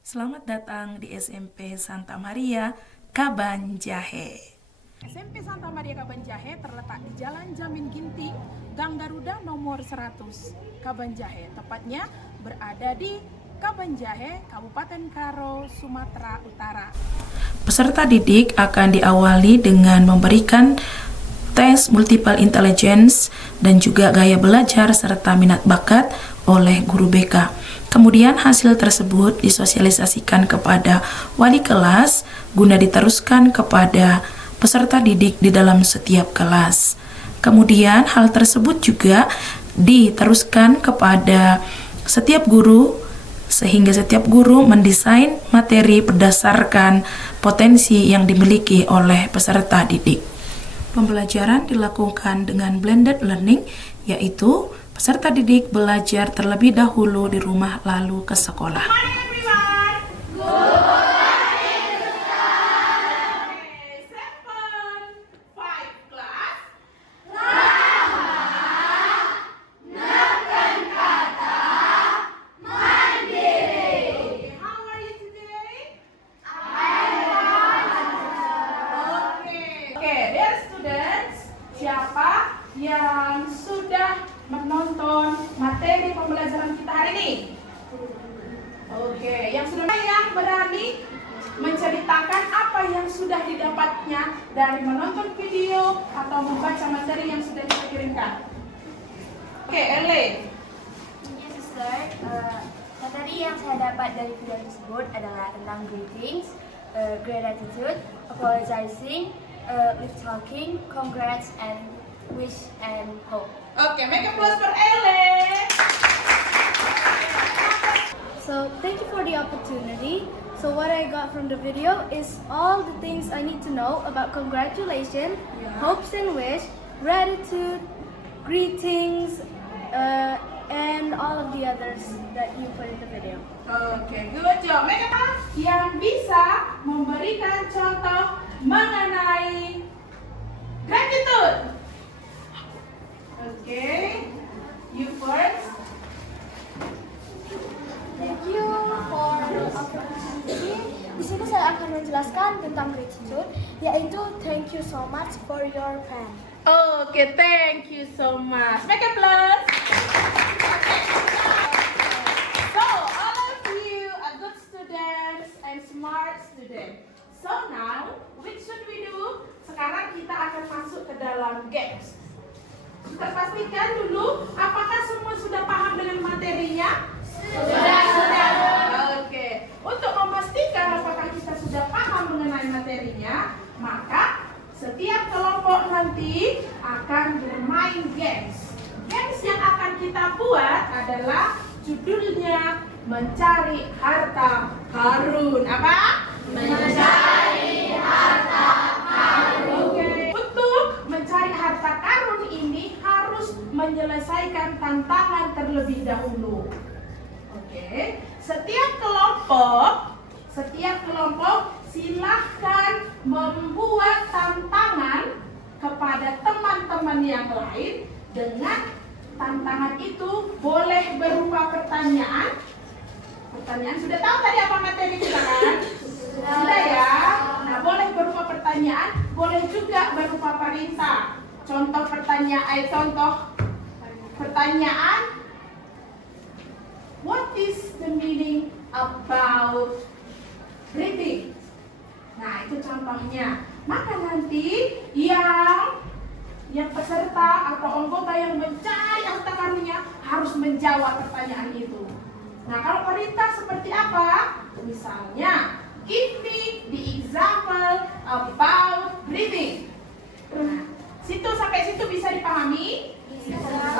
Selamat datang di SMP Santa Maria, Kabanjahe. SMP Santa Maria Kabanjahe terletak di Jalan Jamin Ginting, Gang Garuda nomor 100, Kabanjahe. Tepatnya berada di Kabanjahe, Kabupaten Karo, Sumatera Utara. Peserta didik akan diawali dengan memberikan tes multiple intelligence dan juga gaya belajar serta minat bakat oleh guru BK. Kemudian hasil tersebut disosialisasikan kepada wali kelas guna diteruskan kepada peserta didik di dalam setiap kelas. Kemudian hal tersebut juga diteruskan kepada setiap guru sehingga setiap guru mendesain materi berdasarkan potensi yang dimiliki oleh peserta didik. Pembelajaran dilakukan dengan blended learning, yaitu peserta didik belajar terlebih dahulu di rumah lalu ke sekolah. Siapa yang sudah menonton materi pembelajaran kita hari ini? Oke, yang berani menceritakan apa yang sudah didapatnya dari menonton video atau membaca materi yang sudah kita kirimkan. Oke, Ele. Ya, Sister. Materi yang saya dapat dari video tersebut adalah tentang greetings, gratitude, apologizing, live talking, congrats, and wish and hope. Oke, make a applause for Ele. So thank you for the opportunity. So what I got from the video is all the things I need to know about congratulations, hopes and wish, gratitude, greetings, and all of the others that you put in the video. Oke, good job. Mereka yang bisa memberikan contoh mengenai gratitude. Oke, you first. Thank you for the opportunity. Di sini saya akan menjelaskan tentang gratitude, yaitu thank you so much for your pen. Oke, thank you so much. Make a plus. So, all of you are good students and smart students. So now, which should we do? Sekarang kita akan masuk ke dalam games. Kita pastikan dulu, apakah semua sudah paham dengan materinya? Sudah. Oke. Untuk memastikan apakah kita sudah paham mengenai materinya, maka setiap kelompok nanti akan bermain games. Games yang akan kita buat adalah judulnya Mencari Harta Karun. Apa? Mencari Harta Karun. Oke. Untuk mencari harta karun ini harus menyelesaikan tantangan terlebih dahulu. Oke. Setiap kelompok silahkan membuat tantangan kepada teman-teman yang lain dengan tantangan itu boleh berupa pertanyaan. Pertanyaan sudah tahu tadi apa materi kita kan? Sudah ya. Nah, boleh berupa pertanyaan, boleh juga berupa perintah. Contoh pertanyaan. What is the meaning about breathing? Nah, itu contohnya. Maka nanti yang peserta atau anggota yang mencari harta karunnya harus menjawab pertanyaan itu. Nah, kalau perintah seperti apa? Misalnya, give me the example about breathing. Nah, sampai situ bisa dipahami?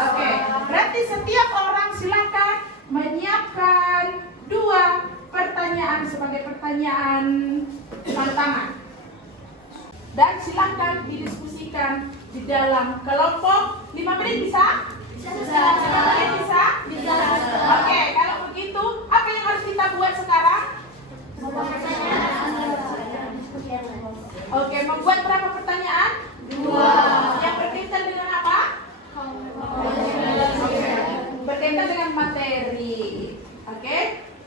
Oke, berarti setiap orang silakan menyiapkan 2 pertanyaan sebagai pertanyaan tantangan. Dan silakan didiskusikan di dalam kelompok. 5 menit bisa? Bisa. 5 menit bisa? Bisa. Oke, kalau begitu, apa yang harus kita buat sekarang? Oke, membuat berapa pertanyaan? 2. Yang berkaitan dengan apa? Berkaitan dengan materi. Oke,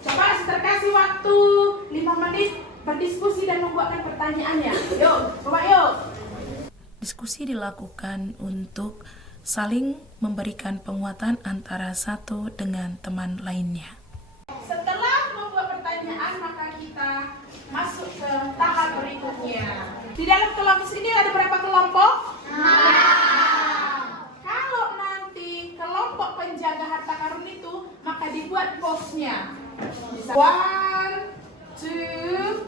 coba kasih waktu waktu 5 menit berdiskusi dan membuatkan pertanyaannya. Yuk, coba yuk. Diskusi dilakukan untuk saling memberikan penguatan antara satu dengan teman lainnya. Setelah membuat pertanyaan, maka kita masuk ke tahap berikutnya. Di dalam kelompok ini ada berapa kelompok? Kalau nanti kelompok penjaga harta karun itu, maka dibuat posnya. 1, 2,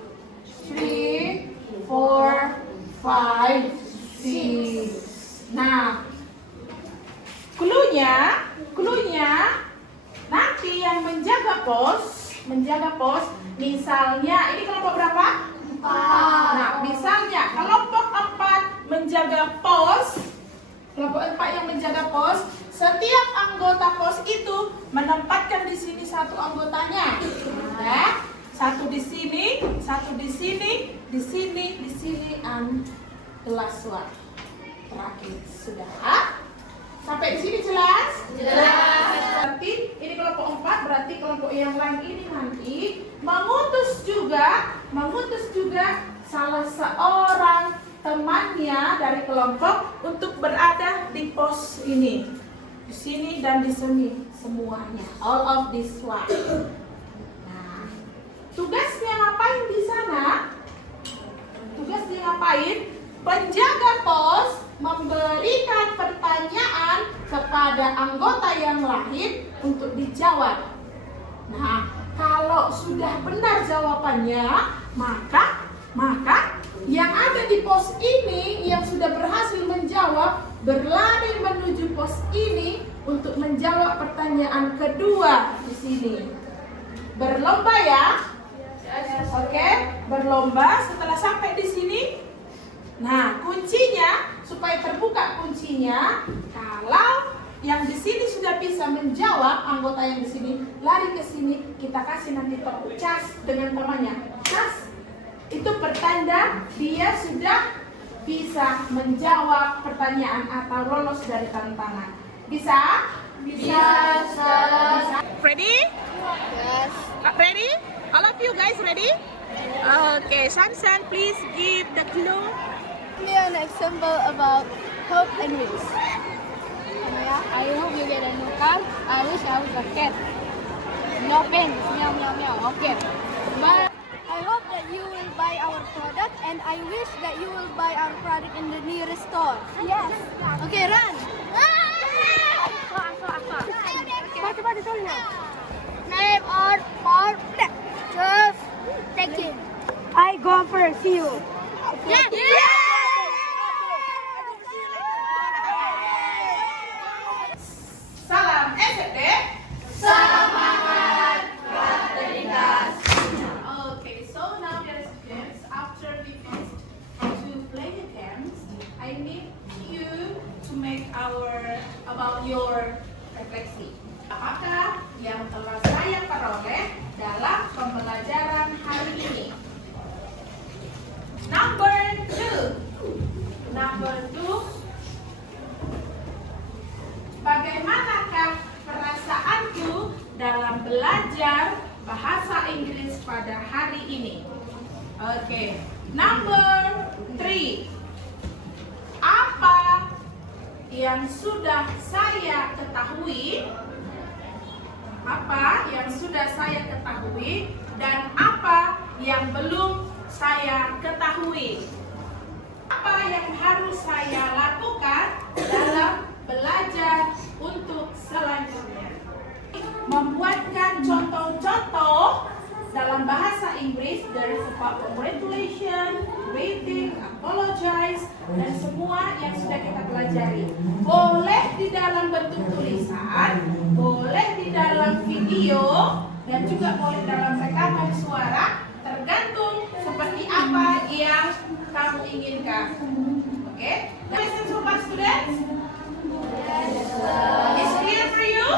3, 4, 5, 6. Nah, cluenya nanti yang menjaga pos, misalnya ini kelompok berapa? 4. Nah, misalnya kelompok 4 menjaga pos, kelompok 4 yang menjaga pos, setiap anggota pos itu menempatkan di sini satu anggotanya. Ya, satu di sini, satu di sini, di sini, and the last one. Terakhir, sudah? Sampai di sini jelas? Jelas. Berarti ini kelompok 4, berarti kelompok yang lain ini nanti mengutus juga salah seorang temannya dari kelompok untuk berada di pos ini. Di sini dan di sini semuanya. All of this one. Nah, tugasnya ngapain di sana? Tugasnya ngapain? Penjaga pos memberikan pertanyaan kepada anggota yang lain untuk dijawab. Nah, kalau sudah benar jawabannya, maka yang ada di pos ini yang sudah berhasil menjawab berlari menuju pos ini untuk menjawab pertanyaan kedua di sini. Berlomba ya? Oke, berlomba. Setelah sampai di sini, nah, kuncinya supaya terbuka kuncinya, kalau yang di sini sudah bisa menjawab, anggota yang di sini lari ke sini, kita kasih nanti tepuk cas dengan temannya. Cas itu pertanda dia sudah bisa menjawab pertanyaan atau lolos dari tantangan. Bisa? Bisa. Ready? Yes. Ready? All of you guys ready? Okay, Shansan, please give the clue. Give me an example about hope and wish. I hope you get a new car. I wish I was a cat. No pens. Meow meow meow. Okay. But I hope that you will buy our product, and I wish that you will buy our product in the nearest store. Yes. Okay, run. Coba ditulis. Name or form. Just take it. I go first. See you. Yeah. Salam SD. Semangat Fraternitas. Okay, so now dear students, after we finish to play the games, I need you to make about your refleksi. Apakah yang telah saya peroleh dalam pembelajaran hari ini? Number 2. Bagaimanakah perasaanku dalam belajar bahasa Inggris pada hari ini? Oke. Number 3. Apa yang sudah saya ketahui? Apa yang sudah saya ketahui dan apa yang belum saya ketahui? Apa yang harus saya lakukan dalam belajar untuk selanjutnya? Membuatkan contoh-contoh dalam bahasa Inggris. There is about congratulations, greeting, apologize, dan semua yang sudah kita pelajari. Boleh di dalam bentuk tulisan, boleh di dalam video, dan juga boleh dalam rekaman suara, tergantung seperti apa yang kamu inginkan. Okay? Listen so far, students? Is clear for you?